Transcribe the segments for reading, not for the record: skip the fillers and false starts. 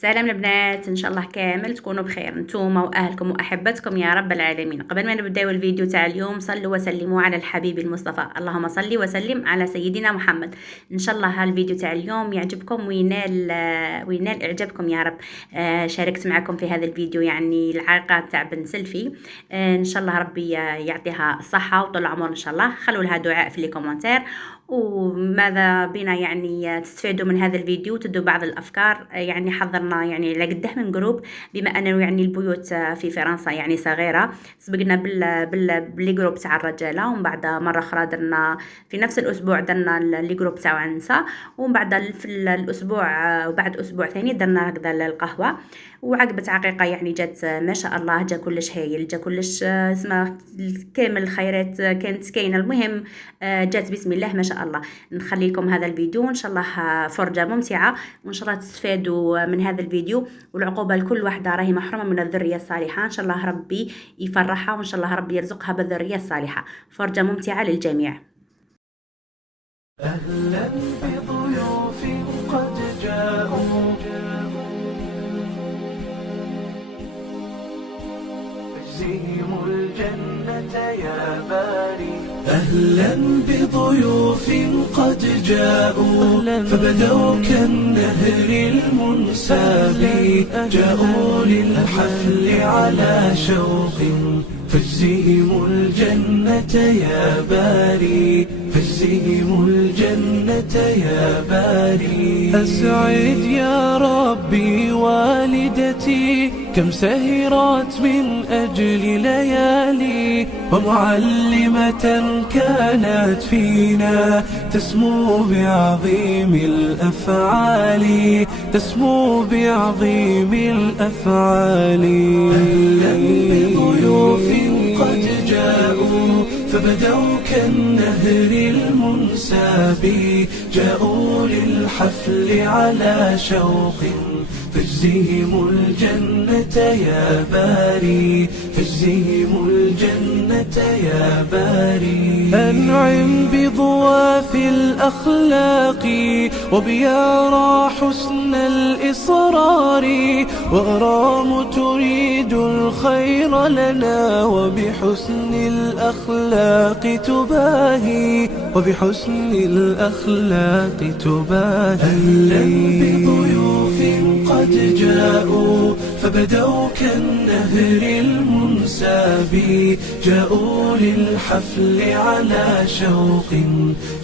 سلام البنات، ان شاء الله كامل تكونوا بخير نتوما واهلكم واحبتكم يا رب العالمين. قبل ما نبداو الفيديو تاع اليوم صلوا وسلموا على الحبيب المصطفى، اللهم صل وسلم على سيدنا محمد. ان شاء الله الفيديو تاع اليوم يعجبكم وينال اعجابكم يا رب. شاركت معكم في هذا الفيديو يعني العلاقه تاع بنت سلفي. ان شاء الله ربي يعطيها الصحه وطول العمر ان شاء الله. خلوا لها دعاء في لي كومنتير، وماذا بنا يعني تستفادوا من هذا الفيديو وتدوا بعض الافكار. يعني حضرنا يعني على قده من جروب، بما انه يعني البيوت في فرنسا يعني صغيره. سبقنا باللي جروب تاع الرجاله، ومن بعد مره اخرى درنا في نفس الاسبوع درنا اللي جروب تاع النساء، ومن بعد في الاسبوع وبعد اسبوع ثاني درنا هكذا القهوه. وعقبت عقيقه يعني جات ما شاء الله، جا كلش هايل، جا كلش اسمه كامل الخيرات كانت كاينه. المهم جات بسم الله ما شاء الله. نخلي لكم هذا الفيديو ان شاء الله فرجه ممتعه، وان شاء الله تستفادوا من هذا الفيديو. والعقوبه لكل واحده راهي محرومه من الذريه الصالحه، ان شا الله ربي يفرحها وان شاء الله ربي يرزقها بالذريه الصالحه. فرجه ممتعه للجميع. أهلا بضيوف قد جاءوا اجزهم الجنة يا باري. أهلا بضيوف قد جاءوا فبدوا كالنهر المنساب، جاءوا للحفل على شوق فاجزهم الجنة يا باري، فاجزهم الجنة يا باري. أسعد يا ربي والدتي كم سهرت من أجل ليالي، ومعلمة كانت فينا تسمو بعظيم الأفعال، تسمو بعظيم الأفعال. أهلا بضيوف قد جاءوا فبدوا كالنهر المنساب، جاءوا للحفل على شوق فاجزهم الجنة يا باري، فاجزهم الجنة يا باري. أنعم بضواف الأخلاق وبيارى حسن الإصرار، وغرام تريد الخير لنا وبحسن الأخلاق تباهي، وبحسن الأخلاق تباهي. أهلا بضيوف قد جاءوا فبدوا كالنهر المنساب، جاءوا للحفل على شوق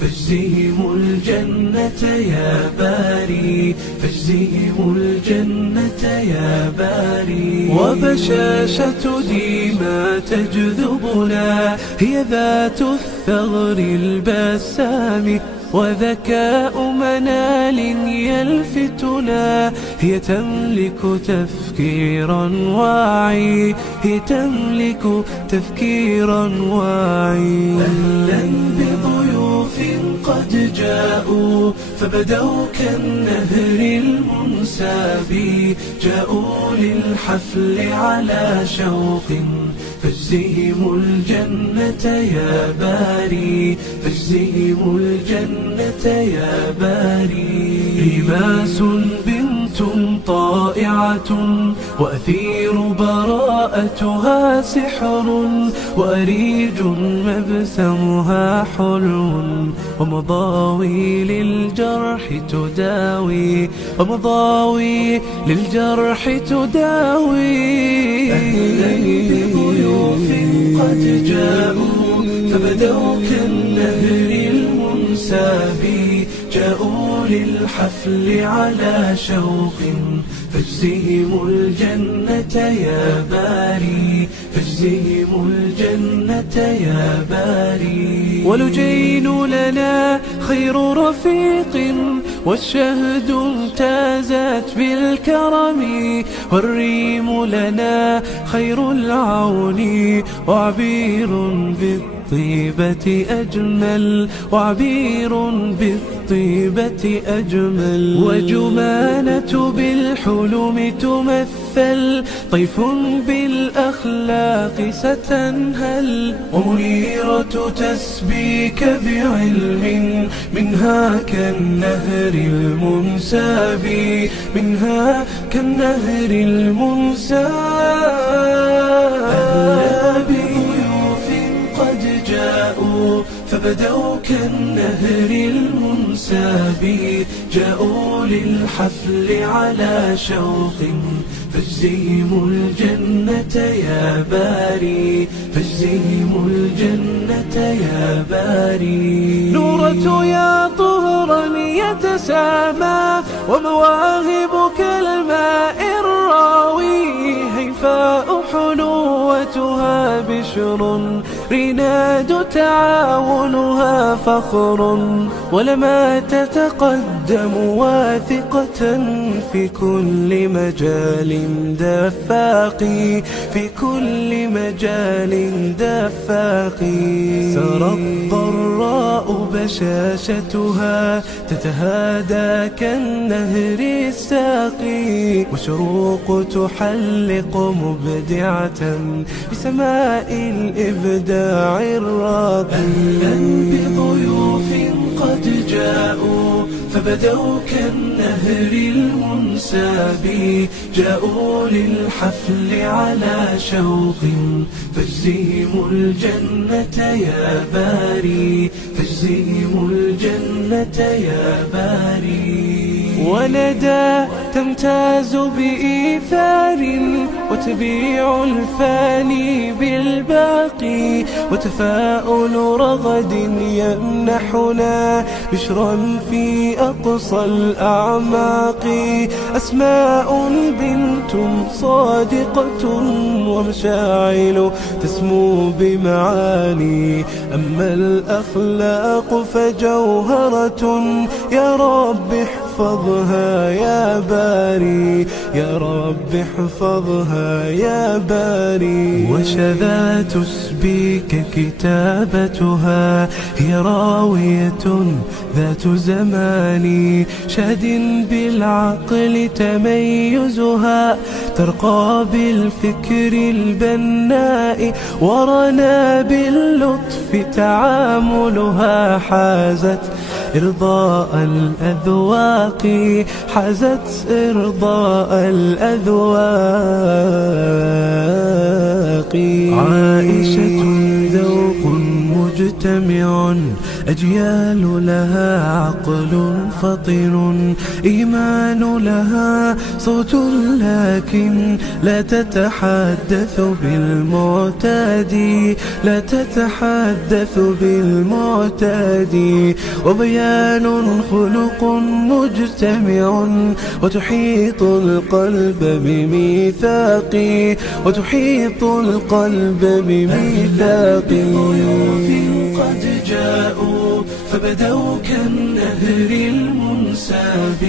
فاجزهم الجنة يا باري، فاجزهم الجنة يا باري. وبشاشة ديما تجذبنا هي ذات الثغر البسام، وذكاء منال يلفتنا هي تملك تفكيرا واعي، هي تملك تفكيرا واعي. أهلا بضيوف قد جاءوا فبدوا كالنهر المنساب، جاءوا للحفل على شوق فاجزهم الجنة يا باري، فاجزهم الجنة يا باري. رماس بنت طائعة وأثير براءتها سحر، وأريج مبسمها حلو، ومضاوي للجرح تداوي، ومضاوي للجرح تداوي. أهلا بضيوف قد جاءوا فبدوا كالنهر المنساب، جاءوا للحفل على شوق فاجزهم الجنة يا باري، فاجزهم الجنة يا باري. ولجين لنا خير رفيق والشهد امتازت بالكرم، والريم لنا خير العون وعبير بالطيب بالطيبة أجمل، وعبير بالطيبة أجمل، وجمانة بالحلم تمثل، طيف بالأخلاق ستنهل، ومنيرة تسبيك بعلم، منها كالنهر المنساب، منها كالنهر المنساب. أهلا بضيوف قد جاءوا فبدوا كالنهر المنساب، جاءوا للحفل على شوق، فاجزهم الجنة يا باري، فاجزهم الجنة يا باري. نورة يا طهرا يتسامى، ومواهب كالماء الراوي، هيفاء حلوتها بشر، رناد تعاونها فخر، ولما تتقدم واثقة في كل مجال دفاقي، في كل مجال دفاقي. سرى الضراء بشاشتها تتهادى كالنهر الساقي، وشروق تحلق مبدعة بسماء الإبداع الراقي. أهلا بضيوف قد جاءوا فبدوا كالنهر المنساب، جاءوا للحفل على شوق، فاجزهم الجنة يا باري، فاجزهم الجنة يا باري. وندى تمتاز بإيثار، وتبيع الفاني بالباقي، وتفاؤل رغد يمنحنا بشرا في أقصى الأعماق. أسماء بنت صادقة، ومشاعل تسمو بمعاني، أما الأخلاق فجوهرة، يا رب احفظها يا باري، يا رب احفظها يا باري. وشذا تسبيك كتابتها، هي راوية ذات زمان، شاد بالعقل تميزها، ترقى بالفكر البناء، ورنا باللطف تعاملها، حازت إرضاء الأذواق، حازت إرضاء الأذواق. عائشة ذوق مجتمع، أجيال لها عقل فطن، إيمان لها صوت لكن لا تتحدث بالمعتاد، لا تتحدث بالمعتاد. وبيان خلق مجتمع، وتحيط القلب بميثاقي، وتحيط القلب بميثاقي. قد جاءوا فبدوا كالنهر المنساب،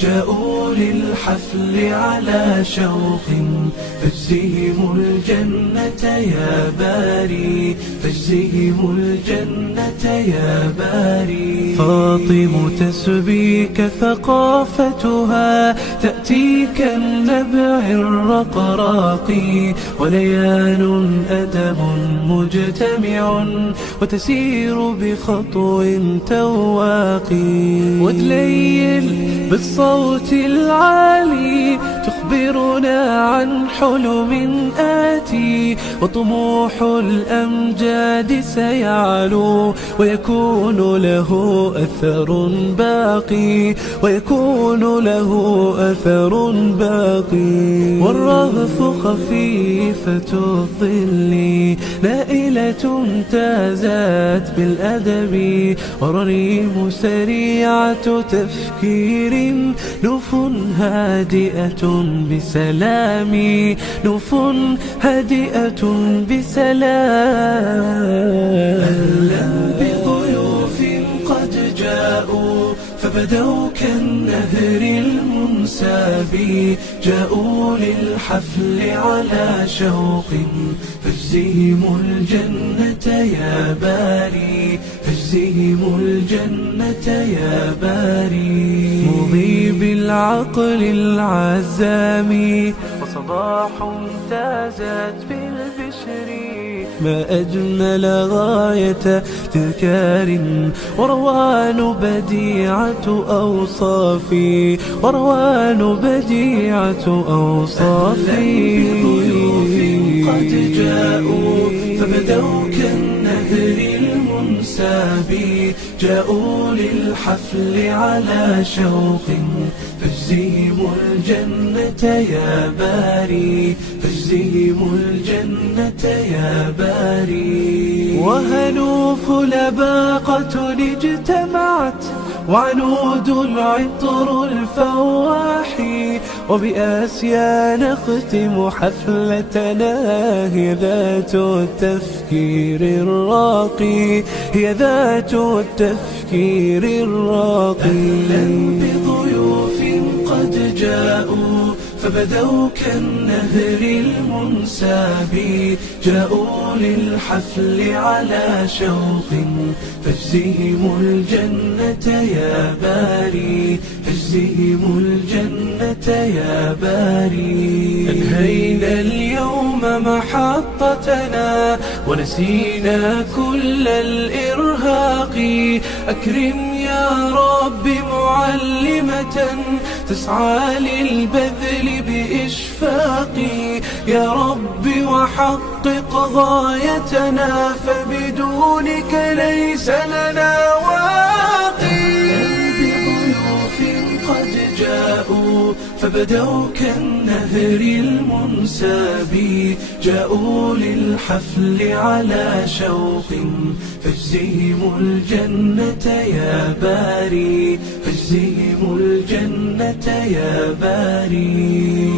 جاءوا للحفل على شوق، فاجزهم الجنة يا باري، فاجزهم الجنة يا باري. فاطم تسبيك ثقافتها، تأتي كالنبع الرقراق، وليان أدب مجتمع، وتسير بخطو تواقي. وتليل بالصوت العالي، تخبرنا عن حلم آتي، وطموح الأمجاد سيعلو، ويكون له أثر باقي، ويكون له أثر باقي. والرغف خفيفة الظل، نائلة تازات بالأدب، ورريم سريعة تفكير، نوف هادئة بسلام، نوف هادئة بسلام. أهلا بضيوف قد جاءوا فبدوا كالنهر المنساب جاءوا للحفل على شوق فاجزهم الجنة يا باري فاجزهم الجنة يا باري مضي بالعقل العزام وصباح امتازت بالبشر ما أجمل غاية تذكار وروان بديعة أوصافي وروان بديعة أوصافي بضيوف قد جاءوا فبدوا كالنهر المنساب جاءوا للحفل على شوق فاجزهم الجنة يا باري فاجزهم الجنة يا باري وهنوف لباقة اجتمعت وعنود العطر الفواحي وبآسيا نختم حفلتنا هي ذات التفكير الراقي هي ذات التفكير الراقي أهلا بضيوف قد جاءوا فبدوا كالنهر المنساب جاءوا للحفل على شوق فاجزهم الجنة يا باري فاجزهم الجنة يا باري أنهينا اليوم محطتنا ونسينا كل الإرهاق أكرم يا رب معلمة تسعى للبذل بإشفاق يا رب وحقق غايتنا فبدونك ليس لنا واقي بضيوف قد جاءوا فبدوا كالنهر المنساب جاءوا للحفل على شوق فاجزهم الجنة يا باري فاجزهم الجنة يا باري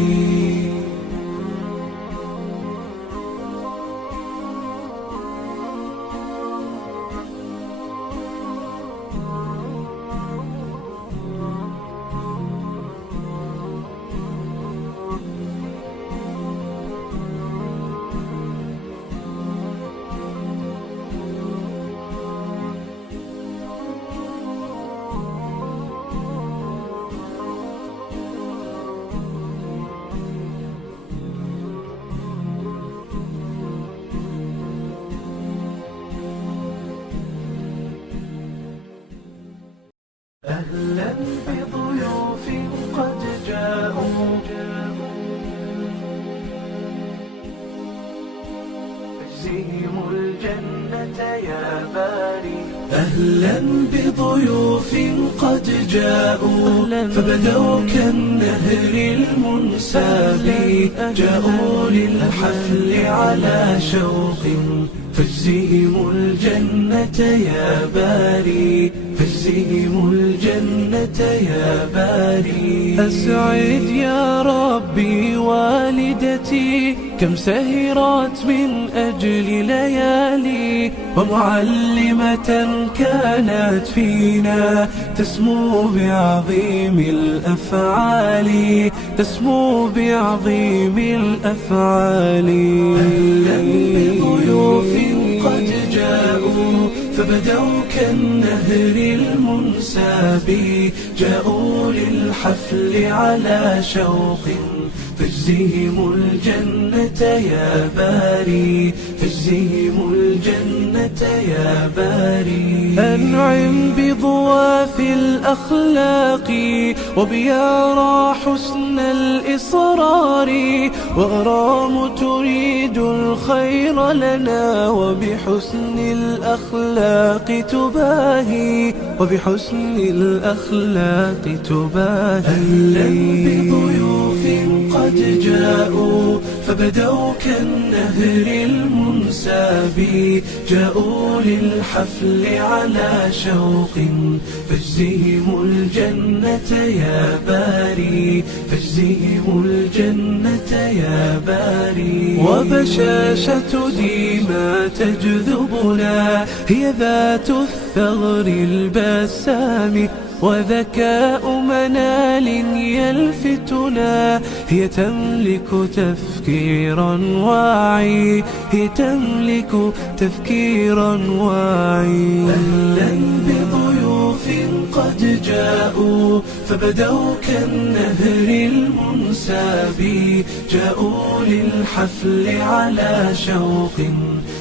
أهلا بضيوف قد جاءوا فاجزهم الجنة يا باري أهلا بضيوف قد جاءوا فبدوا كالنهر المنساب جاءوا للحفل على شوق فاجزهم الجنة يا باري فاجزهم الجنة يا باري أسعد يا ربي والدتي كم سهرت من أجل ليالي ومعلمة كانت فينا تسمو بعظيم الأفعال تسمو بعظيم الأفعال أهلا بضيوف قد جاءوا فبدوا كالنهر المنساب جاءوا للحفل على شوق فاجزهم الجنة يا باري فاجزهم الجنة يا باري أنعم بضواف الأخلاق وبيارى حسن الإصرار وغرام تريد الخير لنا وبحسن الأخلاق تباهي وبحسن الأخلاق تباهي أهلا بضيوف قد جاءوا فبدوا كالنهر المنساب جاءوا للحفل على شوق فاجزهم الجنة يا باري فاجزهم الجنة يا باري وبشاشة ديما تجذبنا هي ذات الثغر البسام وذكاء منال يلفتنا. هي تملك تفكيرا واعي، هي تملك تفكيرا واعي. أهلا بضيوف قد جاءوا فبدوا كالنهر المنساب، جاءوا للحفل على شوق،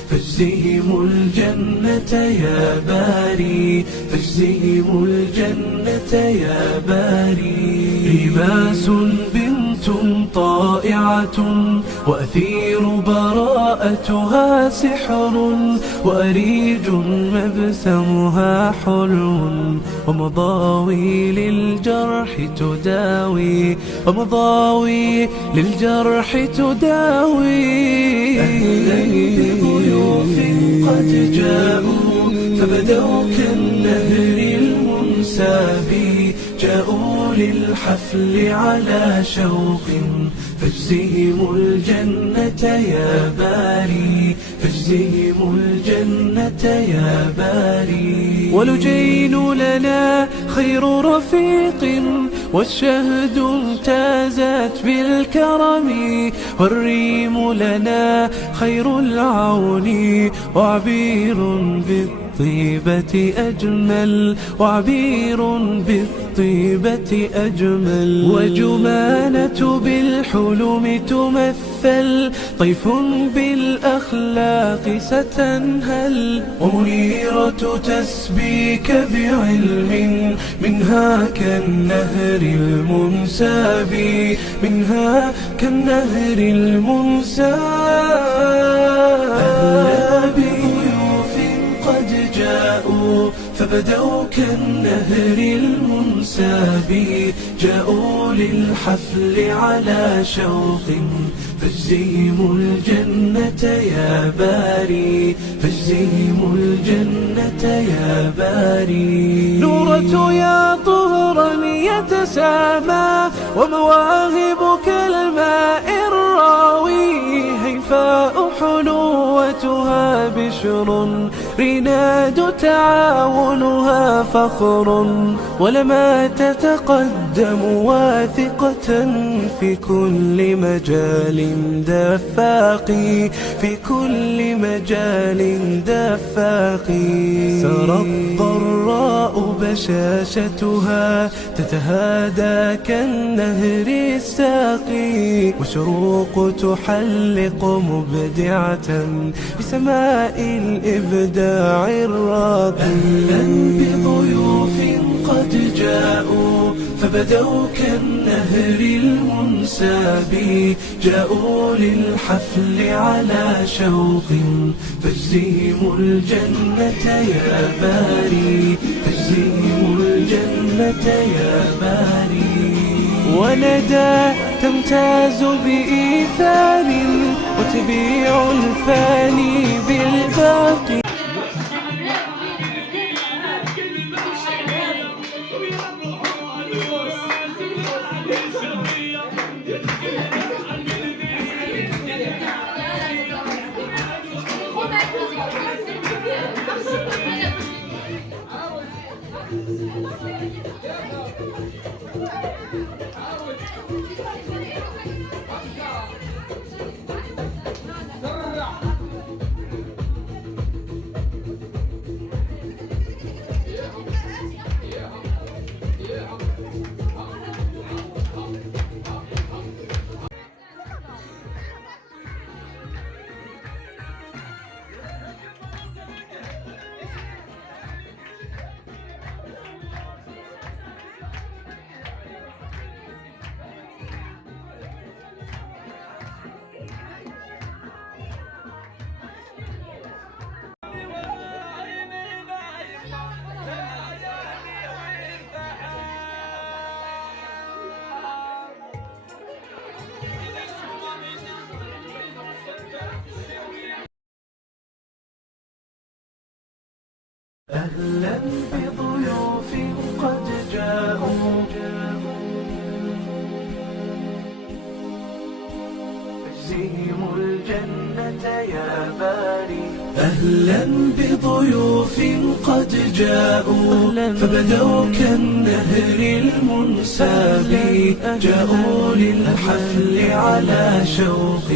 فاجزهم الجنة يا باري، فاجزهم الجنة يا باري. ريماس بنت طائعة وأثير براءتها سحر، وأريج مبسمها حلو، ومضاوي للجرح تداوي، ومضاوي للجرح تداوي. أهلا بضيوف قد جاءوا فبدوا كالنهر المنساب، جاءوا للحفل على شوق، فاجزهم الجنة يا باري، فاجزهم الجنة يا باري. ولجين لنا خير رفيق، والشهد امتازت بالكرم، والريم لنا خير العون، وعبير بالطيبة أجمل، وعبير بالطيبة أجمل. وجمانة بالحلم تمثل، طيف بالأخلاق ستنهل، ومنيرة تسبيك بعلم، منها كالنهر المنساب، منها كالنهر المنساب. أهلا بضيوف قد جاءوا فبدوا كالنهر المنساب، جاءوا للحفل على شوق، فاجزهم الجنة يا باري، فاجزهم الجنة يا باري. نورة يا طهرا يتسامى، ومواهب كالماء الراوي، هيفاء حلوتها بشر، رناد تعاونها فخر، ولما تتقدم واثقة في كل مجال دفاقي، في كل مجال دفاقي. سرى الضراء بشاشتها تتهادى كالنهر الساقي، وشروق تحلق مبدعة بسماء الإبداع الراقي. أهلا بضيوف قد جاءوا فبدوا كالنهر المنساب، جاءوا للحفل على شوق، فاجزهم الجنة يا باري، فاجزهم الجنة يا باري. وندى تمتاز بإيثار، وتبيع الفاني بالباقي. أهلا بضيوف قد جاءوا فاجزهم الجنة يا باري. أهلا بضيوف قد جاءوا فبدوا كالنهر المنساب، جاءوا للحفل على شوق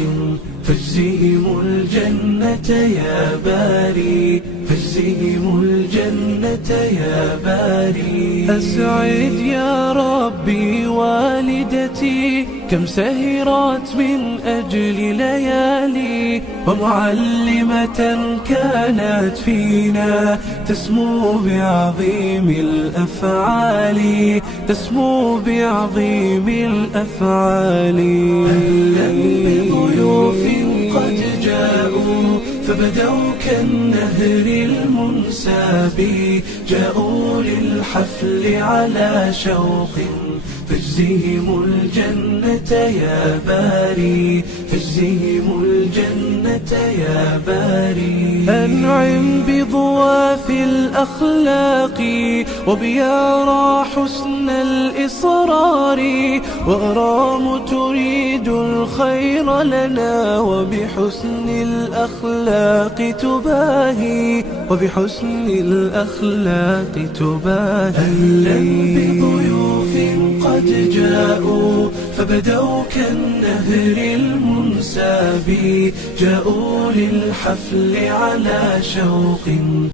فاجزهم الجنة يا باري، فاجزهم الجنة يا باري. أسعد يا ربي والدتي كم سهرت من أجل ليالي، ومعلمة كانت فينا تسمو بعظيم الأفعال، تسمو بعظيم الأفعال. أهلا بضيوف قد جاءوا فبدوا كالنهر المنساب، جاءوا للحفل على شوق فاجزهم الجنة يا باري، فاجزهم الجنة يا باري. أنعم بضواف الأخلاق وبيارى حسن الإصرار، وأرام تريد الخير لنا وبحسن الأخلاق تباهي، وبحسن الأخلاق تباهي. أهلا بضيوف قد جاءوا فبدوا كالنهر المنساب، جاءوا للحفل على شوق